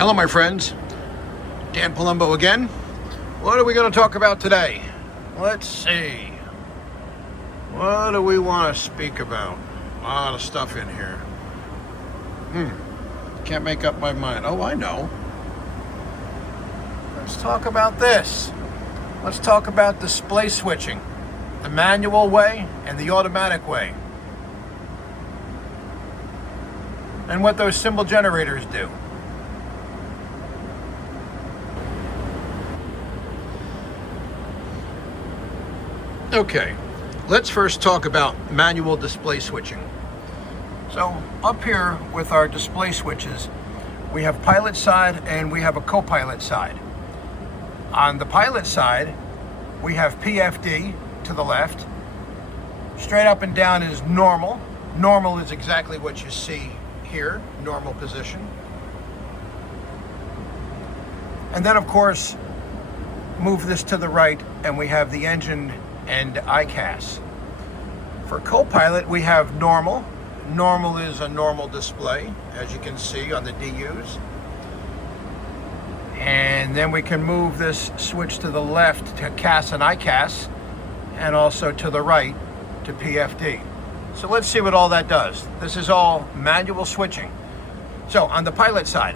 Hello, my friends. Dan Palumbo again. What are we going to talk about today? Let's see. What do we want to speak about? A lot of stuff in here. Can't make up my mind. Oh, I know. Let's talk about this. Let's talk about display switching. The manual way and the automatic way. And what those symbol generators do. Okay, let's first talk about manual display switching. So up here with our display switches, we have pilot side and we have a co-pilot side. On the pilot side, we have PFD to the left. Straight up and down is normal. Normal is exactly what you see here, normal position. And then of course, move this to the right and we have the engine and ICAS. For co-pilot, we have normal. Normal is a normal display, as you can see on the DUs. And then we can move this switch to the left to CAS and ICAS, and also to the right to PFD. So let's see what all that does. This is all manual switching. So on the pilot side,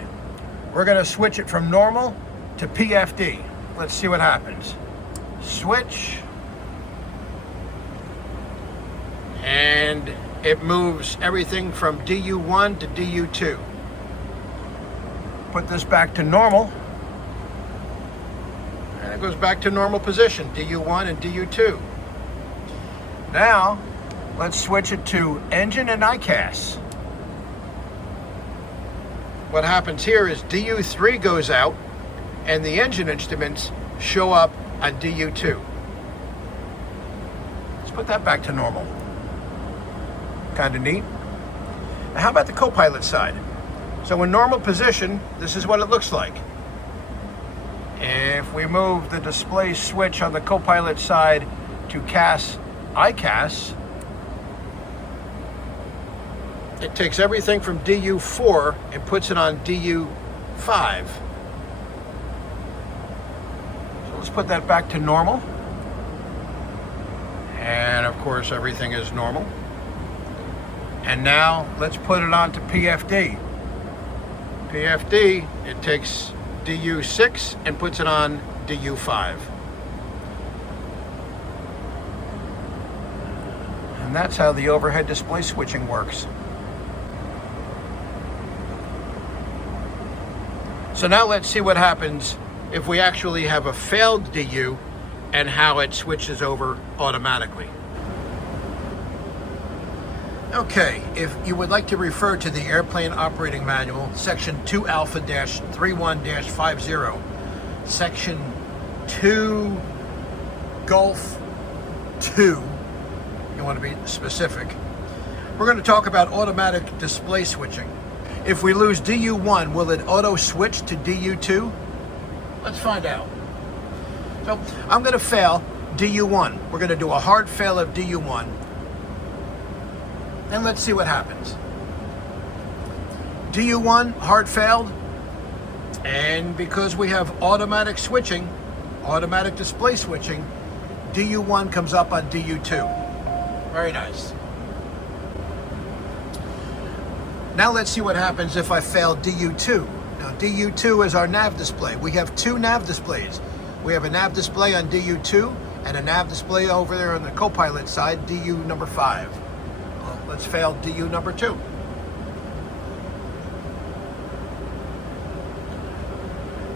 we're going to switch it from normal to PFD. Let's see what happens. Switch. And it moves everything from DU1 to DU2. Put this back to normal. And it goes back to normal position, DU1 and DU2. Now, let's switch it to engine and ICAS. What happens here is DU3 goes out and the engine instruments show up on DU2. Let's put that back to normal. Kind of neat. Now, how about the co-pilot side? So in normal position, this is what it looks like. If we move the display switch on the co-pilot side to CAS ICAS, it takes everything from DU4 and puts it on DU5. So let's put that back to normal. And of course, everything is normal. And now let's put it on to PFD. PFD, it takes DU6 and puts it on DU5. And that's how the overhead display switching works. So now let's see what happens if we actually have a failed DU and how it switches over automatically. Okay, if you would like to refer to the Airplane Operating Manual, Section 2 Alpha-31-50, Section 2 Gulf 2, you want to be specific, we're going to talk about automatic display switching. If we lose DU1, will it auto switch to DU2? Let's find out. So I'm going to fail DU1. We're going to do a hard fail of DU1. And let's see what happens. DU1, hard failed. And because we have automatic switching, automatic display switching, DU1 comes up on DU2. Very nice. Now let's see what happens if I fail DU2. Now DU2 is our nav display. We have two nav displays. We have a nav display on DU2 and a nav display over there on the co-pilot side, DU number 5. Well, let's fail DU number 2.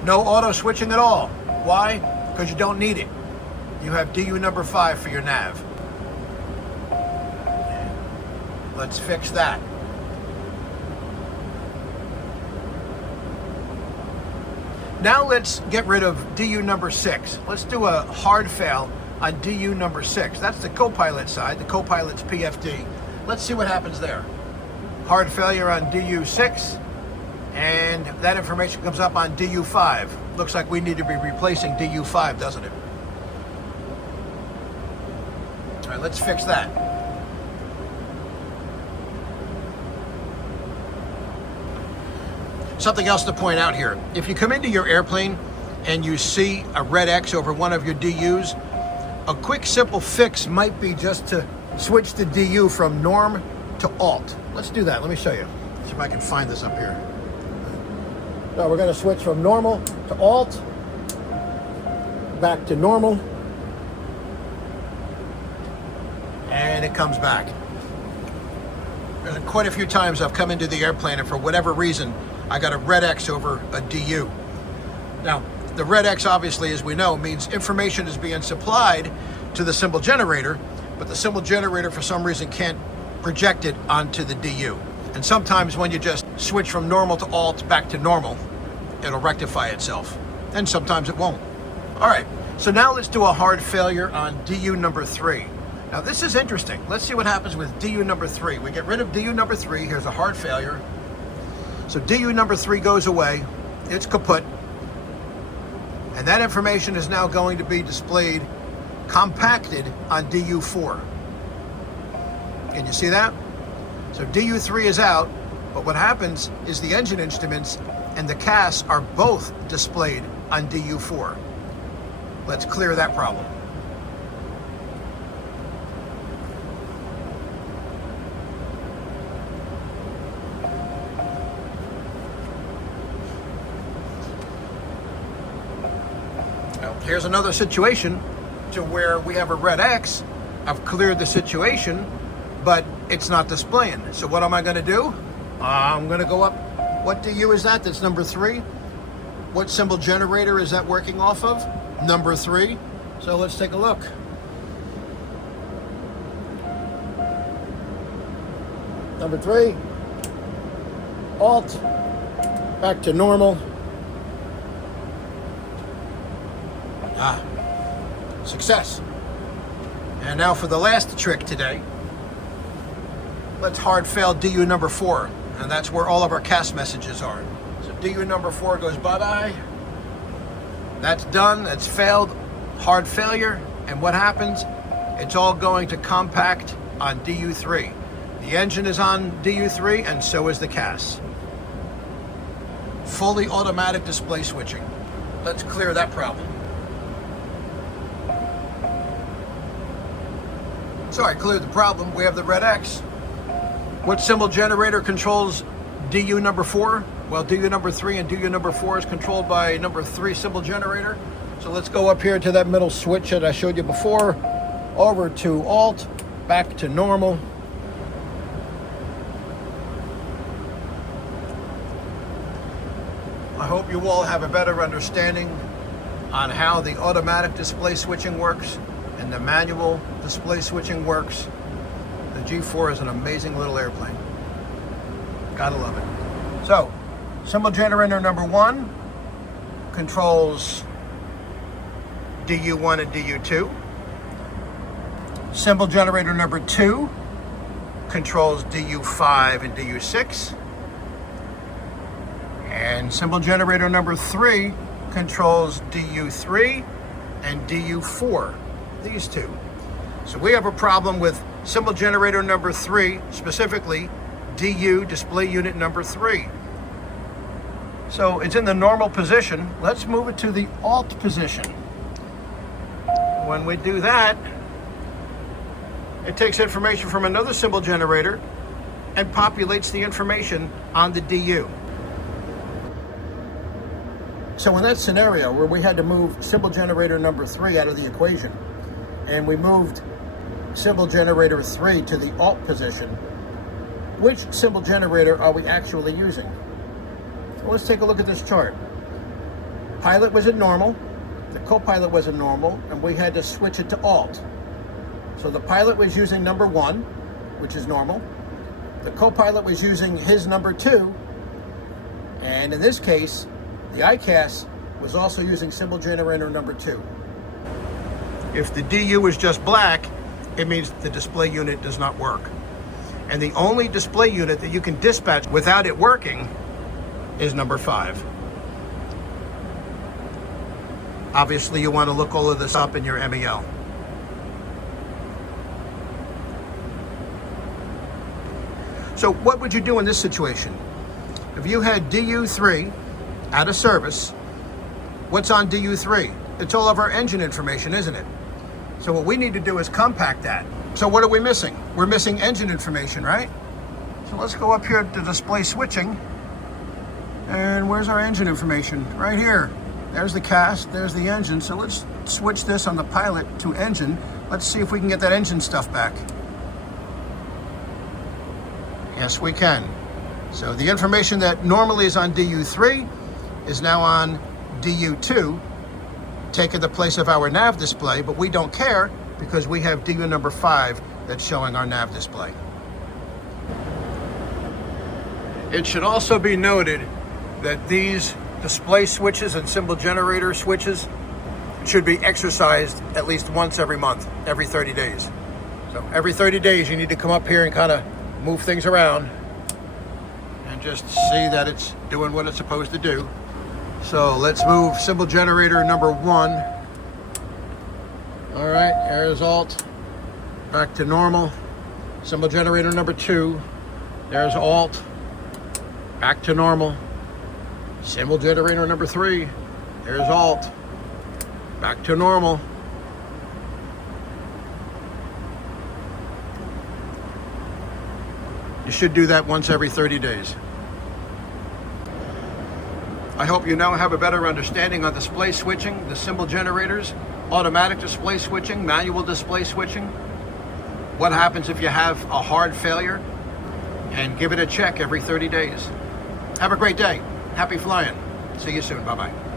No auto switching at all. Why? Because you don't need it. You have DU number 5 for your nav. Let's fix that. Now let's get rid of DU number 6. Let's do a hard fail on DU number 6. That's the co-pilot side. The co-pilot's PFD. Let's see what happens there. Hard failure on DU6, and that information comes up on DU5. Looks like we need to be replacing DU5, doesn't it? All right, let's fix that. something else to point out here. If you come into your airplane and you see a red X over one of your DUs, a quick simple fix might be just to switch the DU from norm to alt. Let's do that. Let me show you. See if I can find this up here. So we're going to switch from normal to alt, back to normal, and it comes back. There's quite a few times I've come into the airplane and for whatever reason I got a red X over a DU. Now, the red X obviously, as we know, means information is being supplied to the symbol generator, but the symbol generator for some reason can't project it onto the DU. And sometimes when you just switch from normal to alt back to normal, it'll rectify itself. And sometimes it won't. All right, so now let's do a hard failure on DU number 3. Now this is interesting. Let's see what happens with DU number 3. We get rid of DU number 3. Here's a hard failure. So DU number 3 goes away. It's kaput. And that information is now going to be displayed compacted on DU4. Can you see that? So DU3 is out, but what happens is the engine instruments and the CAS are both displayed on DU4. Let's clear that problem. Now, here's another situation to where we have a red X. I've cleared the situation, but it's not displaying. So what am I going to do? I'm going to go up. What DU is that? That's number 3. What symbol generator is that working off of? Number 3. So let's take a look. Number 3. Alt. Back to normal. Success. And now for the last trick today. Let's hard fail DU number 4. And that's where all of our CAS messages are. So DU number 4 goes bye-bye. That's done. That's failed. Hard failure. And what happens? It's all going to compact on DU3. The engine is on DU3 and so is the CAS. Fully automatic display switching. Let's clear that problem. So I cleared the problem. We have the red X. What symbol generator controls DU number 4? Well, DU number 3 and DU number 4 is controlled by number 3 symbol generator. So let's go up here to that middle switch that I showed you before, over to alt, back to normal. I hope you all have a better understanding on how the automatic display switching works and the manual display switching works. The G4 is an amazing little airplane. Gotta love it. So, symbol generator number 1 controls DU1 and DU2. Symbol generator number 2 controls DU5 and DU6. And symbol generator number 3 controls DU3 and DU4. These two. So we have a problem with symbol generator number 3, specifically DU display unit number 3. So it's in the normal position. Let's move it to the alt position. When we do that, it takes information from another symbol generator and populates the information on the DU. So in that scenario where we had to move symbol generator number 3 out of the equation, and we moved symbol generator 3 to the alt position, which symbol generator are we actually using? Well, let's take a look at this chart. Pilot was at normal, the co-pilot was at normal, and we had to switch it to alt. So the pilot was using number 1, which is normal. The co-pilot was using his number 2, and in this case, the ICAS was also using symbol generator number 2. If the DU is just black, it means the display unit does not work. And the only display unit that you can dispatch without it working is number 5. Obviously, you want to look all of this up in your MEL. So what would you do in this situation? If you had DU3 out of service, what's on DU3? It's all of our engine information, isn't it? So what we need to do is compact that. So what are we missing? We're missing engine information, right? So let's go up here to display switching. And where's our engine information? Right here. There's the cast, there's the engine. So let's switch this on the Pilot to engine. Let's see if we can get that engine stuff back. Yes, we can. So the information that normally is on DU3 is now on DU2, taking the place of our nav display, but we don't care because we have DU number 5 that's showing our nav display. It should also be noted that these display switches and symbol generator switches should be exercised at least once every month, every 30 days. So every 30 days you need to come up here and kind of move things around and just see that it's doing what it's supposed to do. So let's move symbol generator number 1. All right, there's alt, back to normal. Symbol generator number 2, there's alt, back to normal. Symbol generator number 3, there's alt, back to normal. You should do that once every 30 days. I hope you now have a better understanding on display switching, the symbol generators, automatic display switching, manual display switching, what happens if you have a hard failure, and give it a check every 30 days. Have a great day. Happy flying. See you soon. Bye-bye.